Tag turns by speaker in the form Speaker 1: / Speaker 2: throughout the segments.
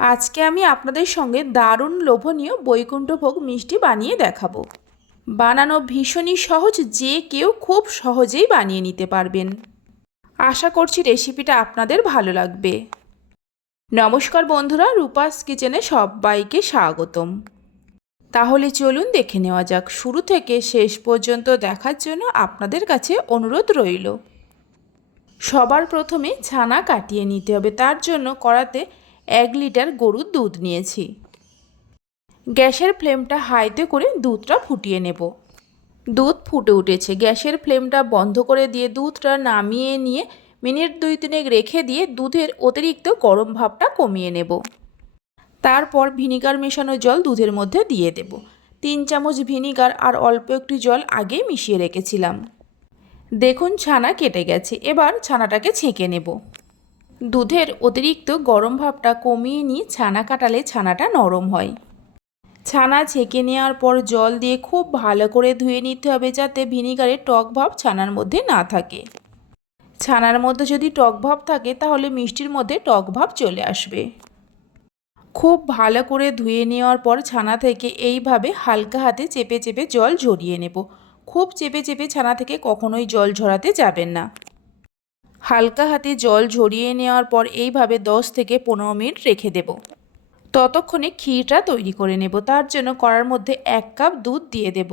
Speaker 1: আজকে আমি আপনাদের সঙ্গে দারুণ লোভনীয় বৈকুণ্ঠভোগ মিষ্টি বানিয়ে দেখাবো। বানানো ভীষণই সহজ, যে কেউ খুব সহজেই বানিয়ে নিতে পারবেন। আশা করছি রেসিপিটা আপনাদের ভালো লাগবে। নমস্কার বন্ধুরা, রূপাস কিচেনে সবাইকে স্বাগতম। তাহলে চলুন দেখে নেওয়া যাক। শুরু থেকে শেষ পর্যন্ত দেখার জন্য আপনাদের কাছে অনুরোধ রইল। সবার প্রথমে ছানা কাটিয়ে নিতে হবে। তার জন্য কড়াতে এক লিটার গরুর দুধ নিয়েছি। গ্যাসের ফ্লেমটা হাইতে করে দুধটা ফুটিয়ে নেব। দুধ ফুটে উঠেছে। গ্যাসের ফ্লেমটা বন্ধ করে দিয়ে দুধটা নামিয়ে নিয়ে মিনিট দুই তিনেক রেখে দিয়ে দুধের অতিরিক্ত গরম ভাবটা কমিয়ে নেব। তারপর ভিনিগার মেশানো জল দুধের মধ্যে দিয়ে দেব। তিন চামচ ভিনিগার আর অল্প একটু জল আগে মিশিয়ে রেখেছিলাম। দেখুন ছানা কেটে গেছে। এবার ছানাটাকে ছেঁকে নেব। দুধের অতিরিক্ত গরম ভাবটা কমিয়ে নিয়ে ছানা কাটালে ছানাটা নরম হয়। ছানা ছেঁকে নেওয়ার পর জল দিয়ে খুব ভালো করে ধুয়ে নিতে হবে যাতে ভিনিগারের টক ভাব ছানার মধ্যে না থাকে। ছানার মধ্যে যদি টক ভাব থাকে তাহলে মিষ্টির মধ্যে টক ভাব চলে আসবে। খুব ভালো করে ধুয়ে নেওয়ার পর ছানা থেকে এইভাবে হালকা হাতে চেপে চেপে জল ঝরিয়ে নেব। খুব চেপে চেপে ছানা থেকে কখনোই জল ঝরাতে যাবেন না। হালকা হাতে জল ঝরিয়ে নেওয়ার পর এইভাবে 10 থেকে পনেরো মিনিট রেখে দেব। ততক্ষণে ক্ষীরটা তৈরি করে নেব। তার জন্য কড়ার মধ্যে এক কাপ দুধ দিয়ে দেব।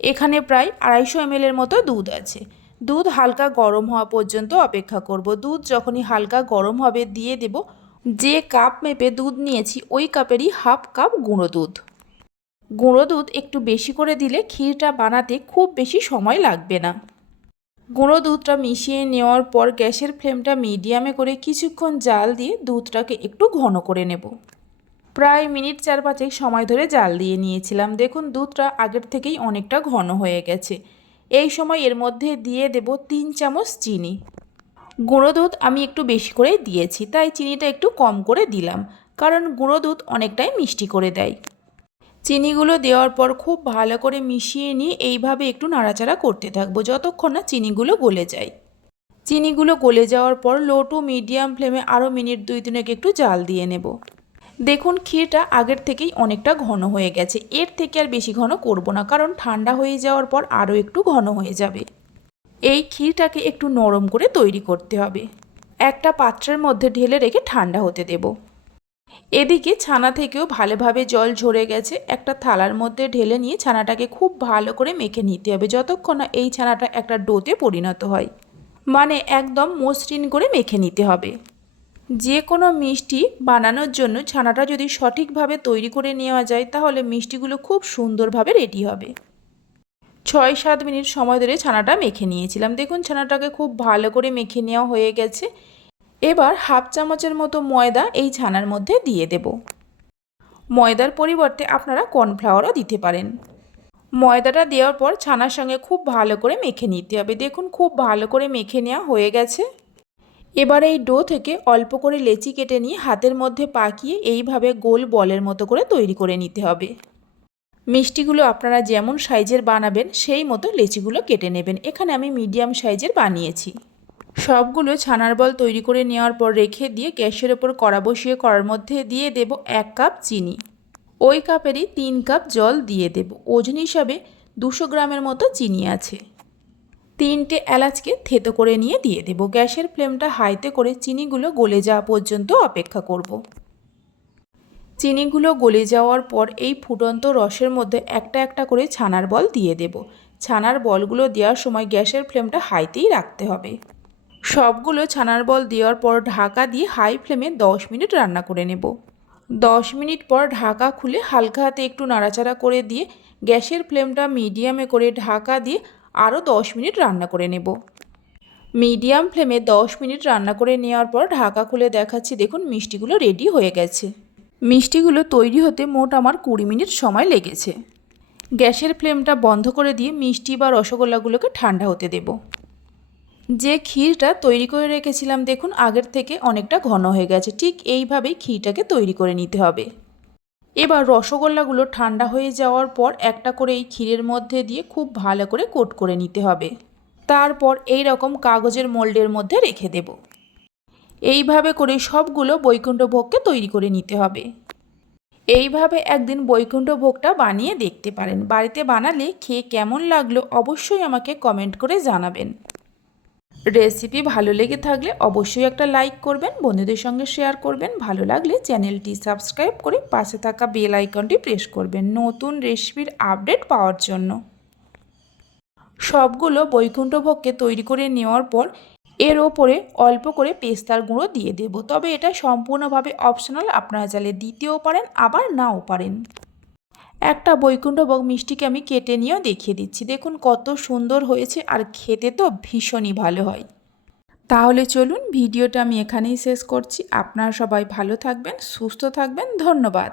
Speaker 1: এখানে প্রায় আড়াইশো এমএলের মতো দুধ আছে। দুধ হালকা গরম হওয়া পর্যন্ত অপেক্ষা করব। দুধ যখনই হালকা গরম হবে দিয়ে দেব। যে কাপ মেপে দুধ নিয়েছি, ওই কাপেরই হাফ কাপ গুঁড়ো দুধ। গুঁড়ো দুধ একটু বেশি করে দিলে ক্ষীরটা বানাতে খুব বেশি সময় লাগবে না। গুঁড়ো দুধটা মিশিয়ে নেওয়ার পর গ্যাসের ফ্লেমটা মিডিয়ামে করে কিছুক্ষণ জাল দিয়ে দুধটাকে একটু ঘন করে নেব। প্রায় মিনিট চার পাঁচেক সময় ধরে জাল দিয়ে নিয়েছিলাম। দেখুন, দুধটা আগের থেকেই অনেকটা ঘন হয়ে গেছে। এই সময় এর মধ্যে দিয়ে দেব তিন চামচ চিনি। গুঁড়ো দুধ আমি একটু বেশি করে দিয়েছি, তাই চিনিটা একটু কম করে দিলাম, কারণ গুঁড়ো দুধ অনেকটাই মিষ্টি করে দেয়। চিনিগুলো দেওয়ার পর খুব ভালো করে মিশিয়ে নিয়ে এইভাবে একটু নাড়াচাড়া করতে থাকব, যতক্ষণ না চিনিগুলো গলে যায়। চিনিগুলো গলে যাওয়ার পর লো টু মিডিয়াম ফ্লেমে আরও মিনিট দুই তিনেক একটু জাল দিয়ে নেব। দেখুন ক্ষীরটা আগের থেকেই অনেকটা ঘন হয়ে গেছে, এর থেকে আর বেশি ঘন করব না, কারণ ঠান্ডা হয়ে যাওয়ার পর আরও একটু ঘন হয়ে যাবে। এই ক্ষীরটাকে একটু নরম করে তৈরি করতে হবে। একটা পাত্রের মধ্যে ঢেলে রেখে ঠান্ডা হতে দেবো। এদিকে ছানা থেকেও ভালোভাবে জল ঝরে গেছে। একটা থালার মধ্যে ঢেলে নিয়ে ছানাটাকে খুব ভালো করে মেখে নিতে হবে যতক্ষণ না এই ছানাটা একটা ডোতে পরিণত হয়। মানে একদম মসৃণ করে মেখে নিতে হবে। যে কোনো মিষ্টি বানানোর জন্য ছানাটা যদি সঠিকভাবে তৈরি করে নেওয়া যায়, তাহলে মিষ্টিগুলো খুব সুন্দরভাবে রেডি হবে। ছয় সাত মিনিট সময় ধরে ছানাটা মেখে নিয়েছিলাম। দেখুন, ছানাটাকে খুব ভালো করে মেখে নেওয়া হয়ে গেছে। এবার হাফ চামচের মতো ময়দা এই ছানার মধ্যে দিয়ে দেব। ময়দার পরিবর্তে আপনারা কর্নফ্লাওয়ারও দিতে পারেন। ময়দাটা দেওয়ার পর ছানার সঙ্গে খুব ভালো করে মেখে নিতে হবে। দেখুন, খুব ভালো করে মেখে নেওয়া হয়ে গেছে। এবার এই ডো থেকে অল্প করে লেচি কেটে নিয়ে হাতের মধ্যে পাকিয়ে এইভাবে গোল বলের মতো করে তৈরি করে নিতে হবে। মিষ্টিগুলো আপনারা যেমন সাইজের বানাবেন, সেই মতো লেচিগুলো কেটে নেবেন। এখানে আমি মিডিয়াম সাইজের বানিয়েছি। সবগুলো ছানার বল তৈরি করে নেওয়ার পর রেখে দিয়ে গ্যাসের ওপর কড়া বসিয়ে কড়ার মধ্যে দিয়ে দেব এক কাপ চিনি। ওই কাপেরই তিন কাপ জল দিয়ে দেব। ওজন হিসাবে দুশো গ্রামের মতো চিনি আছে। তিনটে এলাচকে থেতো করে নিয়ে দিয়ে দেব। গ্যাসের ফ্লেমটা হাইতে করে চিনিগুলো গলে যাওয়া পর্যন্ত অপেক্ষা করব। চিনিগুলো গলে যাওয়ার পর এই ফুটন্ত রসের মধ্যে একটা একটা করে ছানার বল দিয়ে দেব। ছানার বলগুলো দেওয়ার সময় গ্যাসের ফ্লেমটা হাইতেই রাখতে হবে। সবগুলো ছানার বল দেওয়ার পর ঢাকা দিয়ে হাই ফ্লেমে দশ মিনিট রান্না করে নেব। দশ মিনিট পর ঢাকা খুলে হালকা হাতে একটু নাড়াচাড়া করে দিয়ে গ্যাসের ফ্লেমটা মিডিয়ামে করে ঢাকা দিয়ে আরও দশ মিনিট রান্না করে নেব। মিডিয়াম ফ্লেমে দশ মিনিট রান্না করে নেওয়ার পর ঢাকা খুলে দেখাচ্ছি, দেখুন মিষ্টিগুলো রেডি হয়ে গেছে। মিষ্টিগুলো তৈরি হতে মোট আমার কুড়ি মিনিট সময় লেগেছে। গ্যাসের ফ্লেমটা বন্ধ করে দিয়ে মিষ্টি বা রসগোল্লাগুলোকে ঠান্ডা হতে দেবো। যে ক্ষীরটা তৈরি করে রেখেছিলাম, দেখুন, আগের থেকে অনেকটা ঘন হয়ে গেছে। ঠিক এইভাবেই ক্ষীরটাকে তৈরি করে নিতে হবে। এবার রসগোল্লাগুলো ঠান্ডা হয়ে যাওয়ার পর একটা করে এই ক্ষীরের মধ্যে দিয়ে খুব ভালো করে কোট করে নিতে হবে। তারপর এই রকম কাগজের মোল্ডের মধ্যে রেখে দেব। এইভাবে করে সবগুলো বৈকুণ্ঠভোগকে তৈরি করে নিতে হবে। এইভাবে একদিন বৈকুণ্ঠ ভোগটা বানিয়ে দেখতে পারেন। বাড়িতে বানালে খেয়ে কেমন লাগল অবশ্যই আমাকে কমেন্ট করে জানাবেন। রেসিপি ভালো লেগে থাকলে অবশ্যই একটা লাইক করবেন, বন্ধুদের সঙ্গে শেয়ার করবেন, ভালো লাগলে চ্যানেলটি সাবস্ক্রাইব করে পাশে থাকা বেল আইকনটি প্রেস করবেন নতুন রেসিপির আপডেট পাওয়ার জন্য। সবগুলো বৈকুণ্ঠভোগকে তৈরি করে নেওয়ার পর এর ওপরে অল্প করে পেস্তার গুঁড়ো দিয়ে দেব। তবে এটা সম্পূর্ণভাবে অপশনাল আপনারা চাইলে দিতেও পারেন, আবার নাও পারেন। একটা বৈকুণ্ঠভোগ মিষ্টিকে আমি কেটে নিয়েও দেখিয়ে দিচ্ছি। দেখুন কত সুন্দর হয়েছে আর খেতে তো ভীষণই ভালো হয়। তাহলে চলুন ভিডিওটা আমি এখানেই শেষ করছি। আপনারা সবাই ভালো থাকবেন, সুস্থ থাকবেন। ধন্যবাদ।